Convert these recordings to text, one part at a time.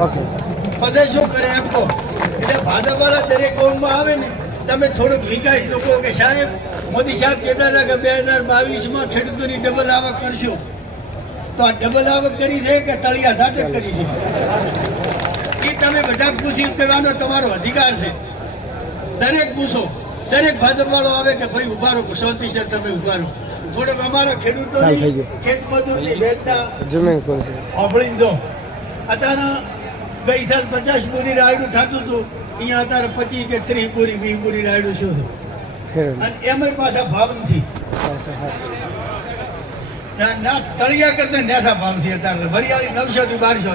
Okay. બધા શું કરે એમ કહો. એટલે ભાજપવાળા દરેક ગામમાં આવે ને તમે થોડુંક વિકાસ લોકો કે સાહેબ મોદી સાહેબ કહેતા હતા કે બે હજાર બાવીસમાં ખેડૂતોની ડબલ આવક કરશું. તો આ ડબલ આવક કરી છે કે તળિયા સાથે કરી છે? એ તમે બધા પૂછી કહેવાનો તમારો અધિકાર છે. દરેક પૂછો. દરેક ભાજપવાળો આવે કે ભાઈ ઉભારો શાંતિ છે તમે ઊભા રહો. થોડોક અમારા ખેડૂતોની ખેત મજૂરની વેદના જમીન કોણ છે. જો. અત્યારે ગઈ સાલ પચાસ પૂરી રાયડું થતું હતું. અહીંયા અત્યારે પચીસ કે ત્રીસ પૂરી વીસ પૂરી રાયડું શું છે અને એમાંય પાછા ભાવ નથી ના ના તળિયા કરતા નેસા ભાવ છે અત્યારે વરિયાળી નવસો થી બારસો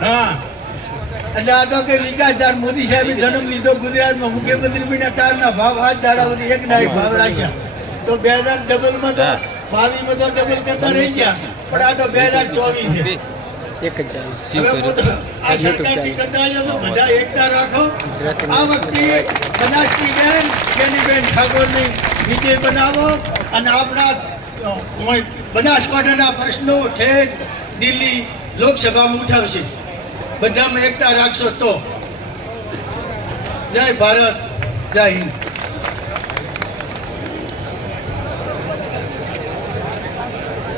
હા. એટલે આ તો કે વિકાસ ધાર મોદી સાહેબે જન્મ લીધો ગુજરાતમાં. મુખ્યમંત્રી બન્યા તારના ભાવ આજ દાડા સુધી એક ના એક ભાવ રાખ્યા. તો બે હજાર ડબલમાં તો બાવીસમાં તો ડબલ કરતા રહી ગયા. પણ આ તો બે હજાર ચોવીસ. છે એક જ આ સરકારથી કંટાળ્યો. બધા એકતા રાખો. આ વખતે બનાસની બેન કેનીબેન ઠાકોરની વિજય બનાવો અને આપણા બનાસકાંઠાના પ્રશ્નો ઠેઠ દિલ્હી લોકસભામાં ઉઠાવશે. બધામાં એકતા રાખશો તો. જય ભારત, જય હિન્દ.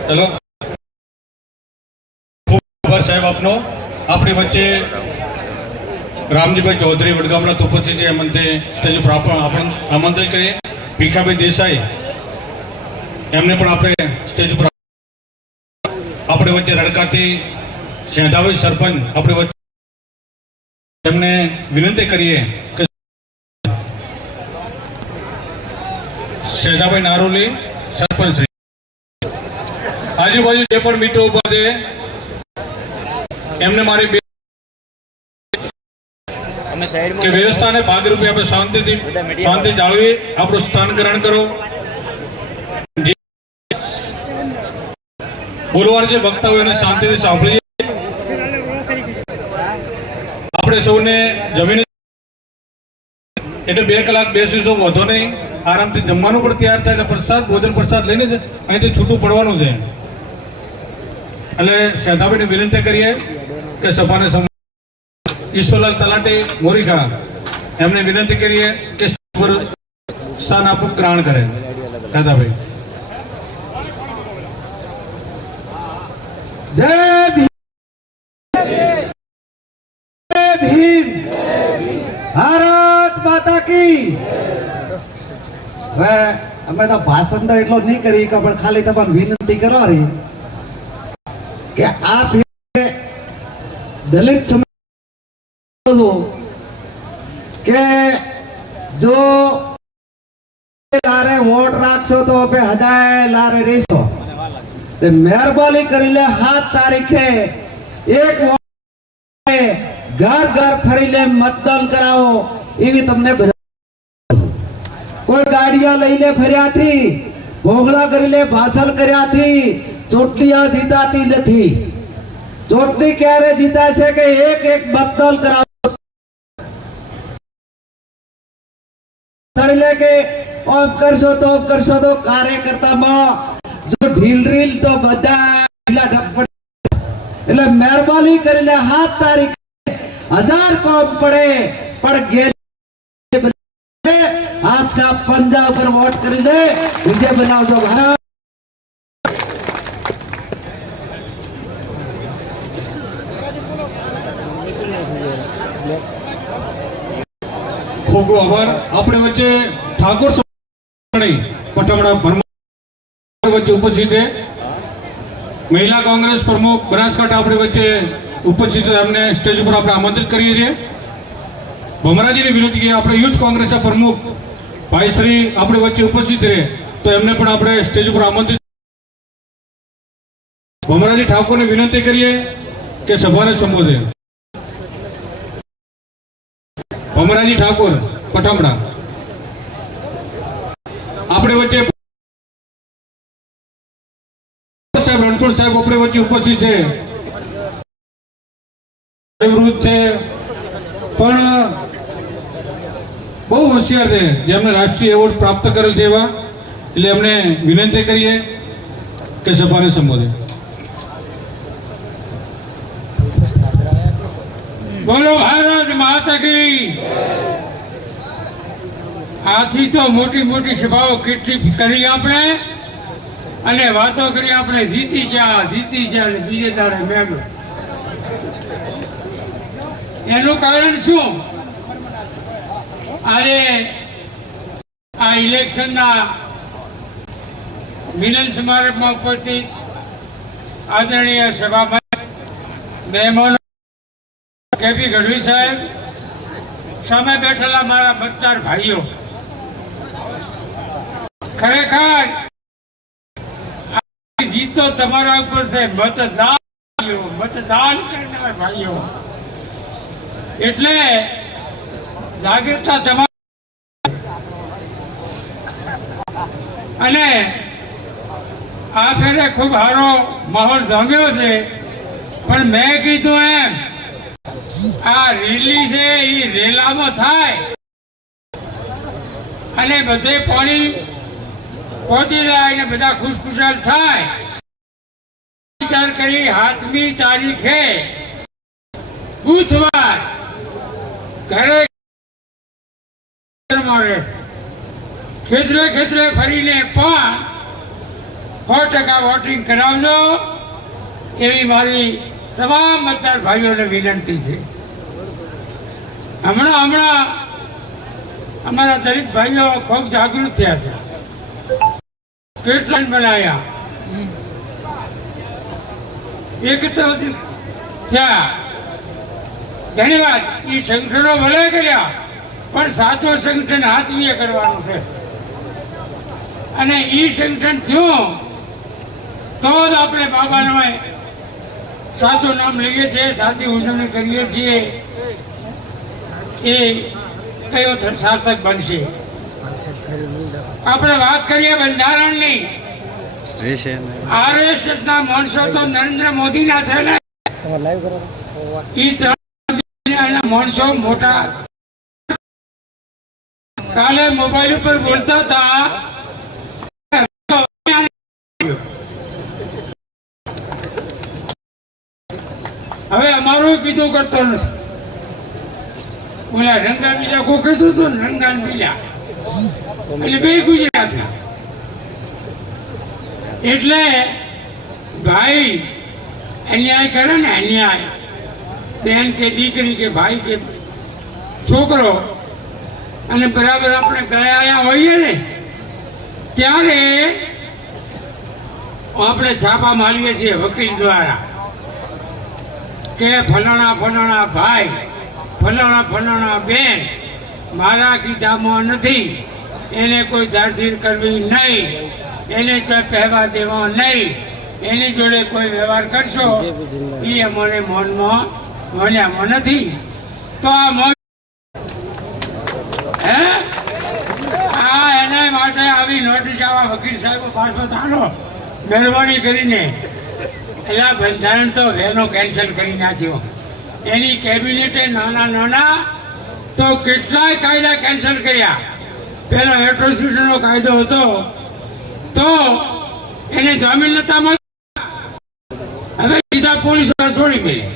હેલો. સાહેબ આપનો. આપણી વચ્ચે રામજીભાઈ ચૌધરી વડગામડા ઉપસ્થિત છે એમને સ્ટેજ ઉપર આમંત્રિત કરીએ. ભીખાભાઈ દેસાઈ, એમને પણ આપણે સ્ટેજ ઉપર આપણે વચ્ચે રડકાતી સેંધાવી સરપંચ, આપણે વચ્ચે એમને વિનંતી કરીએ કે સેંધાભાઈ નારોલી સરપંચ આજુબાજુ જે પણ મિત્રો ઊભા છે એમને મારી બે કે વ્યવસ્થાને ભાગરૂપે આપણે શાંતિથી શાંતિ જાળવી આપણું સ્થાન ગ્રહણ કરો. જે જે વક્તા હોય એને શાંતિથી સાંભળીએ આપણે સૌને જમીન એટલે બે કલાક બેસીશું વધો નહીં. આરામથી જમવાનું પણ તૈયાર થાય એટલે પ્રસાદ, ભોજન પ્રસાદ લઈને અહીંથી છૂટું પડવાનું છે. એટલે સેધાભાઈને વિનંતી કરીએ કે સભાને ઈશ્વરલાલ તલાટી મોરીખા એમને વિનંતી કરીએ કે સ્થાન આપું, ગ્રહણ કરે. દાદાભાઈ જય ભીમ ભારત માતા કી હવે અમે તો ભાષણ તો એટલો નહીં કરી પણ ખાલી તમારે વિનંતી કરવાની કે આ દલિત સમાજ કે જો લારે વોટ રાખશો તો અમે હદાય લારે રહેશો. તે મહેરબાની કરીને સાત તારીખે એક ઘર ઘર ફરીને મતદાન કરાવો, એવી તમને બધા કોઈ ગાડીઓ લઈને ફર્યાથી ભોગડા કરીને ભાષણ કર્યાથી ચોટલીઓ જીતાતી નથી ચોટલી ક્યારે જીતાશે કે એક એક મતદાન કરાવો એટલે કે ઓમ કરશો તો ઓમ કરશો તો કાર્યકર્તામાં જો ઢીલ રીલ તો બધા ઢીલા ઢપ પડે. એટલે મહેરબાની કરીને સાત તારીખે હજાર કોમ પડે પણ ઘેર હાથના પંજા ઉપર વોટ કરીને વિજય બનાવજો ભારત. ઉપસ્થિત મહિલા કોંગ્રેસ પ્રમુખ બનાસકાંઠા આપણે વચ્ચે ઉપસ્થિત એમને સ્ટેજ ઉપર આપણે આમંત્રિત કરીએ છીએ. ભમરાજીની વિનંતી કે આપણે યુથ કોંગ્રેસના પ્રમુખ ભાઈ શ્રી આપણી વચ્ચે ઉપસ્થિત રહે, તો એમને પણ આપણે સ્ટેજ ઉપર આમંત્રિત ભમરાજી ઠાકોરને વિનંતી કરીએ કે સભાને સંબોધે. ભમરાજી ઠાકોર પઠામડા આપણે વચ્ચે સાહેબ, રણછોડ સાહેબ આપણે વચ્ચે ઉપસ્થિત છે. પણ બહુ હોશિયાર છે. જેમને રાષ્ટ્રીય એવોર્ડ પ્રાપ્ત કરેલ છે એવા. એટલે એમને વિનંતી કરીએ કે સભાને સંબોધે. બોલો ભારત માતા કી. આથી તો મોટી મોટી સભાઓ કેટલી કરી આપણે? અને વાતો કરી આપણે, જીતી ગયા જીતી ગયા અને બીજે દાડે મેમ એનું કારણ શું? આજે આ ઇલેક્શનના મિલન સમારંભમાં ઉપસ્થિત આદરણીય સભામાં મહેમાનો કેપી ગઢવી સાહેબ, સામે બેઠેલા મારા મતદાર ભાઈઓ, ખરેખર જીત તો તમારા ઉપર છે, મતદાન મતદાન કરનાર ભાઈઓ. એટલે જાગૃતતા જમા અને આ ફેરે ખૂબ સારો માહોલ જામ્યો છે. પણ મેં કીધું એમ, આ રેલી છે એ રેલામાં થાય. અને બધે પાણી પહોંચી જાય અને બધા ખુશખુશાલ થાય. વિચાર કરી હાથમી તારીખે બુધવાર ઘરે મારે ખેતરે ખેતરે ફરીને પણ સો ટકા વોટિંગ કરાવજો. એવી મારી તમામ મતદાર ભાઈઓને વિનંતી છે. હમણાં હમણાં અમારા દરેક ભાઈઓ ખૂબ જાગૃત થયા છે. કેટલા બનાવ્યા એકત્ર થયા. ધન્યવાદ. એ સંગઠનો ભલે કર્યા. પણ સાચો સંગઠન હાથવીએ કરવાનું છે. અને એ સંગઠન થયું તો જ આપણે બાબાનો સાચું નામ લઈએ છીએ સાચી ઉજવણી કરીએ છીએ. એ કયો સાર્થક બનશે. આપણે વાત કરીએ બંધારણની. આરએસએસ ના માણસો તો નરેન્દ્ર મોદીના છે ને. એ લાઈવ કરો. ત્રણ માણસો મોટા કાલે મોબાઈલ ઉપર બોલતા હતા. હવે અમારું કીધું કરતો નથી. ઓલા રંગા બીજા કોઈ કીધું હતું ને? રંગાન બીજા. એટલે બે ગુજરાત એટલે ભાઈ અન્યાય કરે ને અન્યાય. બેન કે દીકરી કે ભાઈ કે છોકરો અને બરાબર આપણે ગયા આયા હોઈએ ને ત્યારે આપણે છાપા મારીએ છીએ વકીલ દ્વારા કે ફલાણા ફલાણા ભાઈ ફલાણા ફલાણા બેન મારા કીધામાં નથી એને કોઈ દારધીર કરવી નહીં એને કહેવા દેવા નહીં એની જોડે કોઈ વ્યવહાર કરશો એ અમારે મનમાં મળ્યામાં નથી. તો આ મન હે આ એના માટે આવી નોટિસ આવા વકીલ સાહેબો પાછો મહેરબાની કરીને. એટલે બંધારણ તો વહેલો કેન્સલ કરી નાખ્યો. એની કેબિનેટે નાના નાના તો કેટલાય કાયદા કેન્સલ કર્યા. પેલો એટ્રોસિટીનો કાયદો હતો. તો એને જામીન નતા મળતા હવે સીધા પોલીસ છોડી મેળે